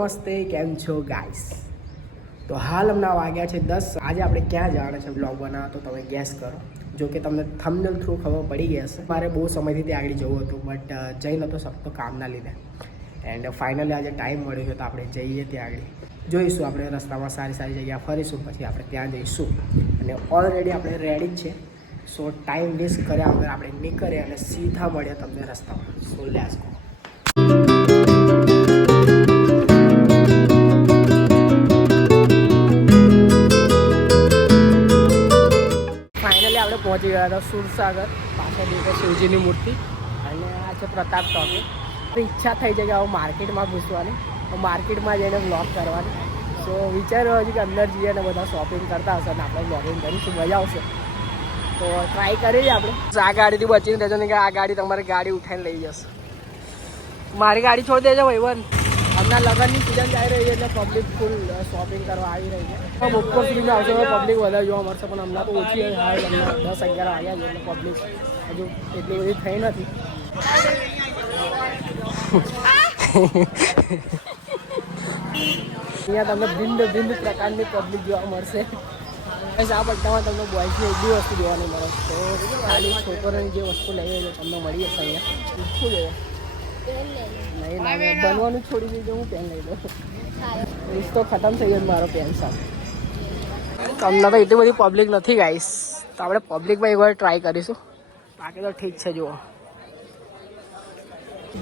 નમસ્તે, કેમ છો ગાઈસ? તો હાલ હમણાં વાગ્યા છે 10. આજે આપણે ક્યાં જવાના છે બ્લોગ બનાવવા, તો તમે ગેસ કરો. જો કે તમને થંબનેલ થ્રુ ખબર પડી ગઈ હશે. મારે બહુ સમયથી ત્યાં આગળ જવું હતું, બટ જઈ નહોતો શકતો કામના લીધે. એન્ડ ફાઇનલી આજે ટાઈમ મળ્યો છે, તો આપણે જઈએ ત્યાં આગળ. જોઈશું આપણે રસ્તામાં સારી જગ્યા ફરીશું, પછી આપણે ત્યાં જઈશું. અને ઓલરેડી આપણે રેડી જ છે. સો ટાઈમ વેસ્ટ કર્યા વગર આપણે નીકળીએ અને સીધા મળીએ તમને રસ્તામાં. So let's go. પહોંચી ગયા હતા સુરસાગર. પાછળ દેખો શિવજીની મૂર્તિ અને આ છે પ્રતાપ ટોકી. ઈચ્છા થઈ છે કે હવે માર્કેટમાં ઘૂસવાની, માર્કેટમાં જઈને બ્લોગ કરવાની. સો વિચાર્યો હજી કે અંદર જઈએ ને બધા શોપિંગ કરતા હશે ને આપણે બ્લોગિંગ કરીશું, મજા આવશે. તો ટ્રાય કરીએ આપણે. આ ગાડીથી બચીને રહેજો ને કે આ ગાડી તમારી ગાડી ઉઠાઈને લઈ જશે. મારી ગાડી છોડી દેજો ભાઈબંધ. હમણાં લગ્નની સિઝન જઈ રહી છે એટલે પબ્લિક ફૂલ શોપિંગ કરવા આવી રહી છે. બપોર સુધીમાં આવશે પબ્લિક વધારે જોવા મળશે, પણ હમણાં તો ઓછી હાલ હમણાં 10-11 વાગ્યા છે એટલે પબ્લિક હજુ એટલી બધી થઈ નથી. અહીંયા તમને ભિન્ન પ્રકારની પબ્લિક જોવા મળશે. આ બધામાં તમને બોયઝની એક બી વસ્તુ જોવા નહીં મળે. તો ખાલી છોકરોની જે વસ્તુ લઈએ છે તમને મળી જશે અહીંયા. શું લેવું? નહીં બનવાનું છોડી દીધું, હું પેન લઈ દઉં. રિશ્તો ખતમ થઈ ગયો મારો પેન સાથે. તમને તો એટલી બધી પબ્લિક નથી ગાઈસ, તો આપણે પબ્લિકમાં એકવાર ટ્રાય કરીશું. બાકી તો ઠીક છે. જુઓ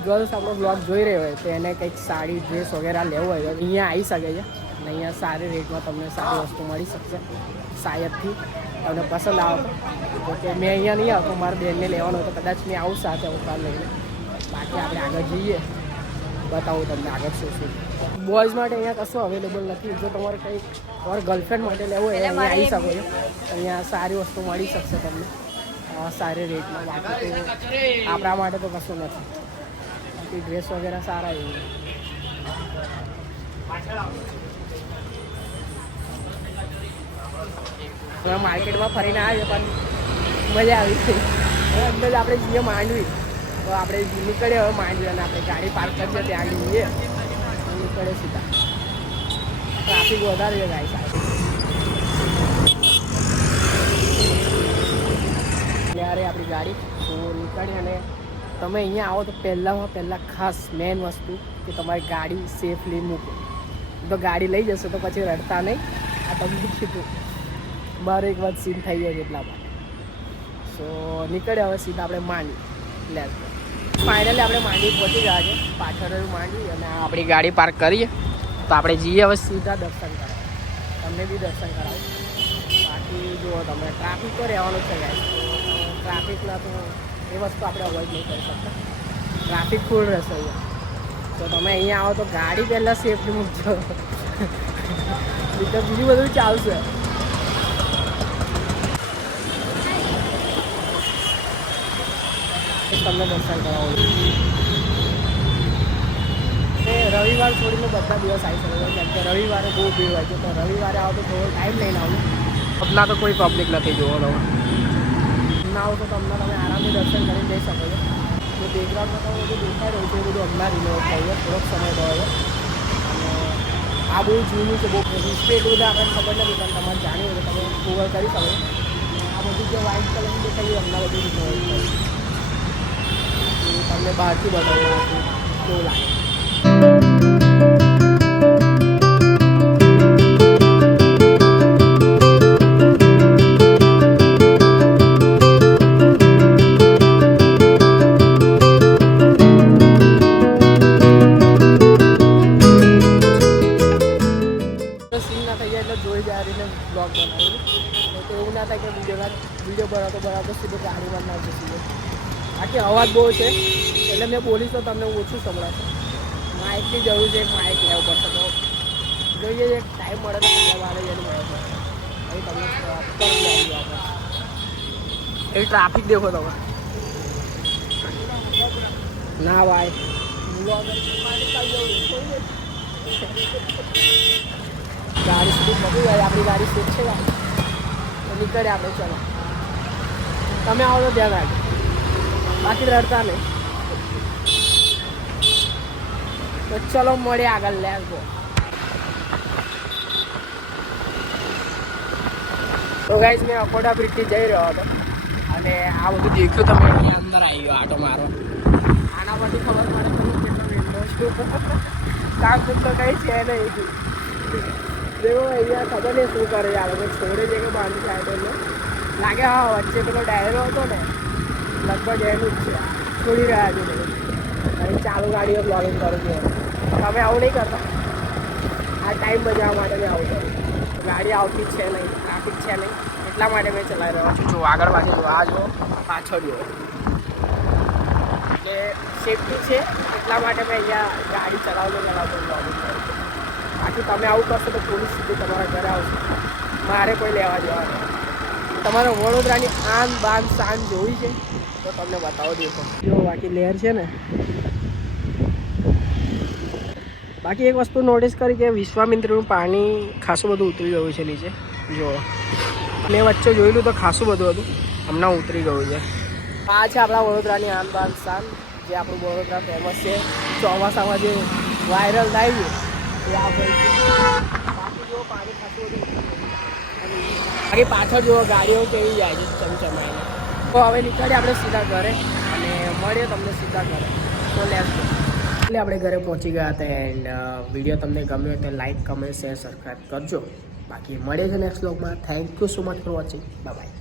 ગર્લ્સ આપણો બ્લોગ જોઈ રહ્યો હોય તો એને કંઈક સાડી ડ્રેસ વગેરે લેવું હોય તો અહીંયા આવી શકે છે. અને અહીંયા સારી રેટમાં તમને સારી વસ્તુ મળી શકશે. શાયદથી તમને પસંદ આવે તો કે મેં અહીંયા નહીં આવતો, મારા બેનને લેવાનું હોય તો કદાચ મેં આવું સાથે ઉપાર લઈને. બાકી આપણે આગળ જઈએ, બતાવું તમને આગળ શું. બોયઝ માટે અહીંયા કશું અવેલેબલ નથી. જો તમારે કંઈક તમારા ગર્લફ્રેન્ડ માટે લેવું હોય અહીંયા આવી શકો છો. અહીંયા સારી વસ્તુ મળી શકશે તમને સારી રેટમાં. બાકી તો આપણા માટે તો કશું નથી. બાકી ડ્રેસ વગેરે સારા એવું. હવે માર્કેટમાં ફરીને આવ્યો પણ મજા આવી ગઈ. હવે અંદર આપણે જઈએ માંડવી, તો આપણે નીકળીએ હવે માંડવી અને આપણે ગાડી પાર્ક કરીએ ત્યાં આગળ જઈએ નીકળે સીધા. ટ્રાફિક વધારે છે ગાડી સાથે. ત્યારે આપણી ગાડી તો નીકળી. અને તમે અહીંયા આવો તો પહેલાં ખાસ મેઇન વસ્તુ કે તમારી ગાડી સેફલી મૂકો. તો ગાડી લઈ જશો તો પછી રડતા નહીં. આ તમને કીધું મારો એક વાત સીન થઈ ગયો એટલા માટે. સો નીકળે હવે સીધા આપણે માંડવી. Let's go. ફાઇનલી આપણે માંડવી પહોંચી ગયા છે. પાછળ માંડવી અને આપણી ગાડી પાર્ક કરીએ તો આપણે જઈએ હવે સીધા દર્શન કરવા. તમને બી દર્શન કરાવું. બાકી જુઓ તમે ટ્રાફિક તો રહેવાનું છે ગાઈસ. ટ્રાફિકના તો એ વસ્તુ આપણે અવોઇડ નહીં કરી શકતા. ટ્રાફિક ફૂલ રહેશે અહીંયા. તો તમે અહીંયા આવો તો ગાડી પહેલાં સેફલી મૂકજો. બીજું બધું ચાલશે. તમને દર્શન કરાવો. રવિવાર છોડીને બધા દિવસ આવી શકે છે, કેમ કે રવિવારે બહુ ભીડ હોય છે. તો રવિવારે આવો તો થોડો ટાઈમ લઈને આવો. હમણાં તો કોઈ પબ્લિક નથી જોવો. હમણાં આવો તો તમને તમે આરામથી દર્શન કરીને જઈ શકો છો. તો બેકગ્રાઉન્ડમાં તમે બધું દેખાઈ રહ્યું છે એ બધું હમણાં રિનોવેટ થયું છે, થોડોક સમય થયો છે. અને આ બહુ જૂનું છે, બહુ હિસ્ટ્રી એટલું બધું આપણને ખબર નથી, પણ તમારે જાણ્યું હોય તો તમે ગૂગલ કરી શકો. આ બધું જે વ્હાઇટ કલરનું દેખાયું હમણાં બધું રિનોવેટ થયું. તમને બહારથી બતાવવું કેવું લાગે. સીન ના થઈ જાય એટલે જોઈ જાય રહીને બ્લોગ બનાવ્યું. તો એવું ના થાય કે વિડીયો બનાવતો સીધું ગાડીમાં ના જશે. બાકી અવાજ બહુ છે એટલે મેં બોલીશ તો તમને ઓછું સંભળાશે. માઇકની જરૂર છે, માઇક લેવું પડશે. તો જોઈએ એક ટાઈમ મળે તો કાલે વારે જઈને મળે છે. અહીં તમને એ ટ્રાફિક દેખો તમે. ના ભાઈ ગાડી સુધી પડી જાય. આપણી ગાડી સેફ છે તો નીકળે આપણે. ચલો તમે આવો તો ધ્યાન રાખજો, બાકી રડતા નહીં. તો ચલો મળીએ આગળ. Let's go. તો ગાઈઝ મેં અકોટા બ્રિજથી જઈ રહ્યો હતો અને આ બધું દેખ્યું તમે અહીંયા અંદર આવી ગયો આટો મારવા. આના પરથી ખબર પડે તમે કેટલો નિર્દોષ છું. કામ તો કંઈ છે નહીં. દેવો અહીંયા ખબર નહીં શું કરે આ લોકો, છોડે છે કે બાંધી જાય તો લાગે. હા, વચ્ચે પેલો ડાયરો હતો ને લગભગ એનું જ છે. છોડી રહ્યા છે લોકો અને ચાલુ ગાડીઓ બ્લોગિંગ કરું છું. તમે આવું નહીં કરતા? આ ટાઈમ બચાવવા માટે મેં આવું કરું. ગાડી આવતી જ છે નહીં, ટ્રાફિક છે નહીં, એટલા માટે મેં ચલાવી રહ્યો છું. જો આગળ પાછળ જો, આ જો પાછળ જો, એટલે સેફટી છે એટલા માટે મેં અહીંયા ગાડી ચલાવતો બ્લોગિંગ કરું છું. બાકી તમે આવું કરશો તો પોલીસ સીધું તમારા ઘરે આવશે, મારે કોઈ લેવા જવા નહીં. તમારે વડોદરાની આન બાન શાન જોવી છે તો તમને બતાવો દેખો. જો બાકી લેર છે ને. બાકી એક વસ્તુ નોટિસ કરી કે વિશ્વામિત્રનું પાણી ખાસું બધું ઉતરી ગયું છે નીચે. જો મેં વચ્ચે જોયેલું તો ખાસું બધું હતું, હમણાં ઉતરી ગયું છે. આ છે આપણા વડોદરાની આન બાન શાન, જે આપણું વડોદરા ફેમસ છે. ચોમાસામાં જે વાયરલ થાય છે એ આ ભાઈ છે. બાકી જો પાણી ખાસું બધું, બાકી પાછળ જુઓ ગાડીઓ કેવી જાય છે ચમચમાઈને. તો હવે નીકળીએ આપણે સીધા ઘરે અને મળીએ તમને સીધા ઘરે. તો લેટ્સ ગો. એટલે આપણે ઘરે પહોંચી ગયા હતા એન્ડ વિડીયો તમને ગમ્યો તો લાઈક, કમેન્ટ, શેર, સબસ્ક્રાઈબ કરજો. બાકી મળીએ છે નેક્સ્ટ વ્લોગમાં. Thank you so much for watching. Bye bye.